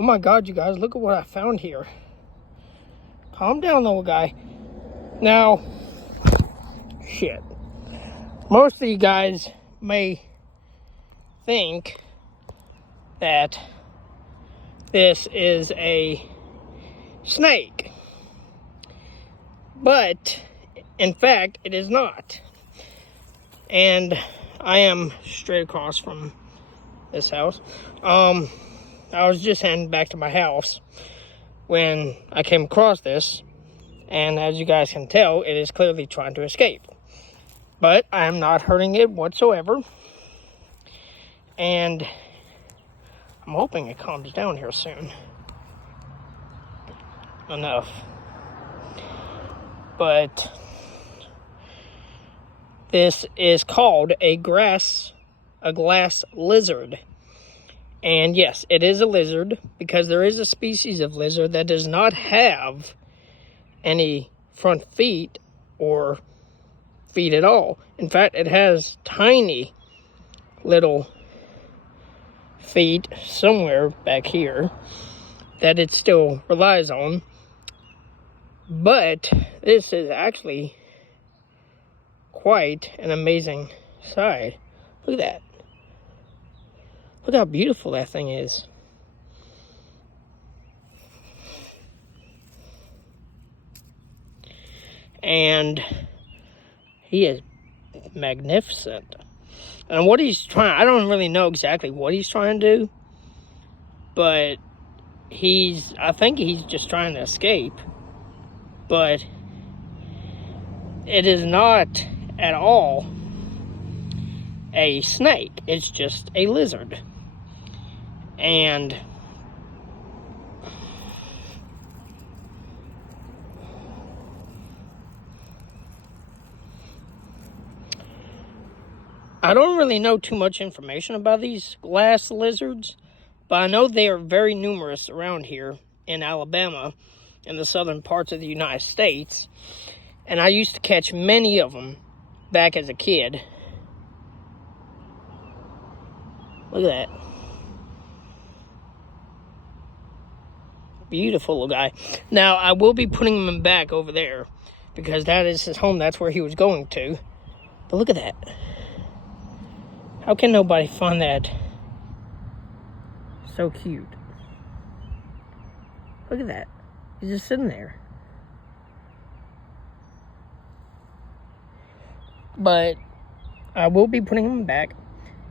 Oh my God, you guys, look at what I found here. Calm down, little guy. Now, shit. Most of you guys may think that this is a snake, but in fact, it is not. And I am straight across from this house. I was just heading back to my house when I came across this, and as you guys can tell, it is clearly trying to escape. But I am not hurting it whatsoever, and I'm hoping it calms down here soon enough. But this is called a glass lizard. And yes, it is a lizard, because there is a species of lizard that does not have any front feet or feet at all. In fact, it has tiny little feet somewhere back here that it still relies on. But this is actually quite an amazing sight. Look at that. Look how beautiful that thing is. And he is magnificent. And what he's trying, I don't really know exactly what he's trying to do, but I think he's just trying to escape. But it is not at all a snake. It's just a lizard. And I don't really know too much information about these glass lizards, but I know they are very numerous around here in Alabama, in the southern parts of the United States. And I used to catch many of them back as a kid. Look at that. Beautiful little guy. Now, I will be putting him back over there, because that is his home. That's where he was going to. But look at that. How can nobody find that so cute? Look at that. He's just sitting there. But I will be putting him back.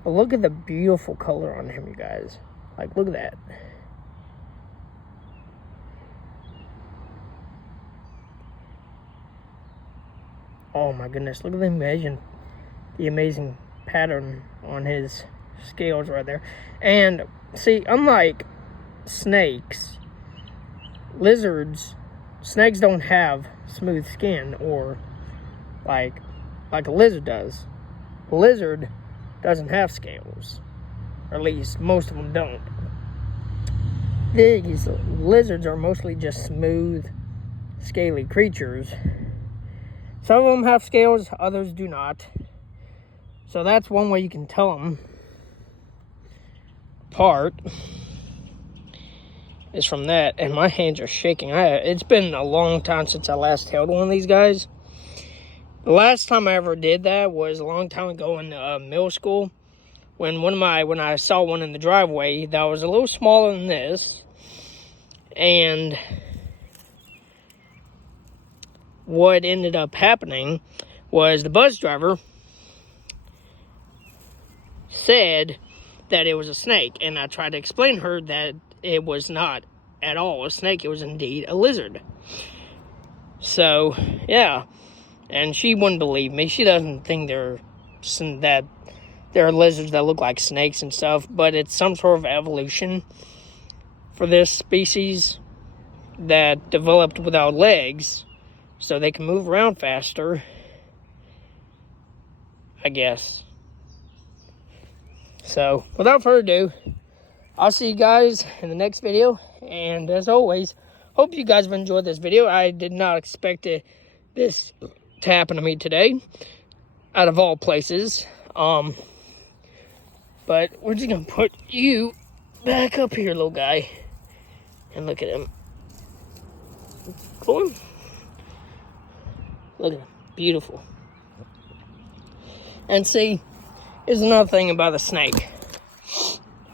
But look at the beautiful color on him, you guys. Like, look at that. Oh my goodness, look at the amazing pattern on his scales right there. And see, unlike snakes, snakes don't have smooth skin, or like a lizard does. A lizard doesn't have scales, or at least most of them don't. These lizards are mostly just smooth, scaly creatures. Some of them have scales, others do not. So that's one way you can tell them apart, is from that. And my hands are shaking. It's been a long time since I last held one of these guys. The last time I ever did that was a long time ago in middle school, when I saw one in the driveway that was a little smaller than this. And what ended up happening was the bus driver said that it was a snake, and I tried to explain to her that it was not at all a snake. It was indeed a lizard. So, yeah. And she wouldn't believe me. She doesn't think there are lizards that look like snakes and stuff, but it's some sort of evolution for this species that developed without legs, so they can move around faster, I guess. So, without further ado, I'll see you guys in the next video. And as always, hope you guys have enjoyed this video. I did not expect this to happen to me today, out of all places. But we're just gonna put you back up here, little guy. And look at him. Cool. Look at him. Beautiful. And see, here's another thing about a snake.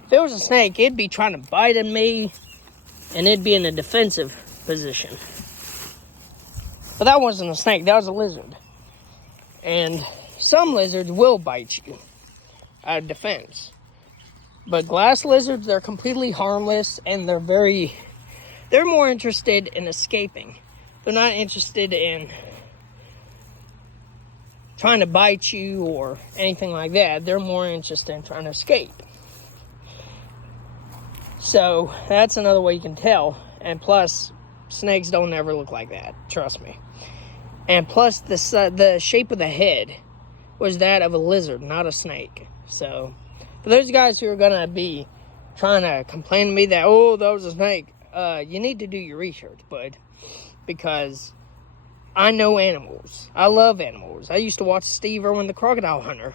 If it was a snake, it'd be trying to bite at me, and it'd be in a defensive position. But that wasn't a snake, that was a lizard. And some lizards will bite you out of defense. But glass lizards, they're completely harmless, and they're more interested in escaping. They're not interested in trying to bite you or anything like that. They're more interested in trying to escape. So that's another way you can tell. And plus, snakes don't ever look like that. Trust me. And plus, the shape of the head was that of a lizard, not a snake. So, for those guys who are going to be trying to complain to me that, oh, that was a snake, you need to do your research, bud. Because I know animals. I love animals. I used to watch Steve Irwin, the Crocodile Hunter.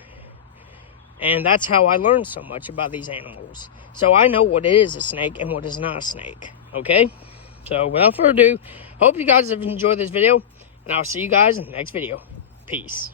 And that's how I learned so much about these animals. So I know what is a snake and what is not a snake. Okay? So without further ado, hope you guys have enjoyed this video. And I'll see you guys in the next video. Peace.